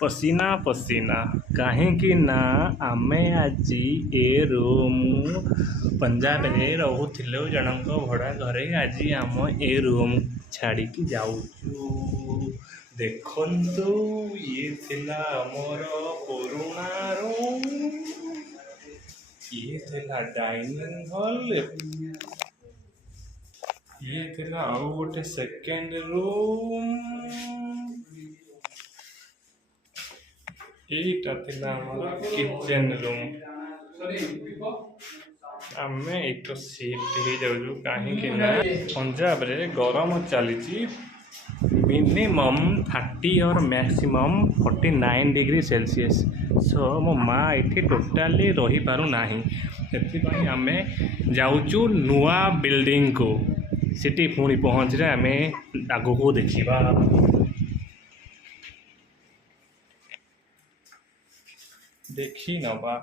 पसीना पसीना कहीं ना आमे आज ए रूम पंजाब रे रोथिलु जनक भड़ा घरे आज आम ए रूम छाड़ी जाऊचु देखंतु ये थिला हमर पुराना रूम ये थिला डाइनिंग हॉल ये थिला आउ गोटे सेकेंड रूम এইটা ଥିଲା ଆମର କିଚେନ୍ ରୁମ୍ ଆମେ ଏଇଠୁ ସିଫ୍ଟ ହେଇଯାଉଛୁ କାହିଁକି ନା ପଞ୍ଜାବରେ ଗରମ ଚାଲିଛି ମିନିମମ୍ 30 ଅର୍ ମ୍ୟାକ୍ସିମମ୍ 49 ଡିଗ୍ରୀ ସେଲସିୟସ୍ ସୋ ମୋ ମା ଏଠି ଟୋଟାଲି ରହିପାରୁନାହିଁ ସେଥିପାଇଁ ଆମେ ଯାଉଛୁ ନୂଆ ବିଲ୍ଡିଂକୁ ସେଠି ପୁଣି ପହଞ୍ଚିଲେ ଆମେ ଆଗକୁ ଦେଖିବା देखी नवा।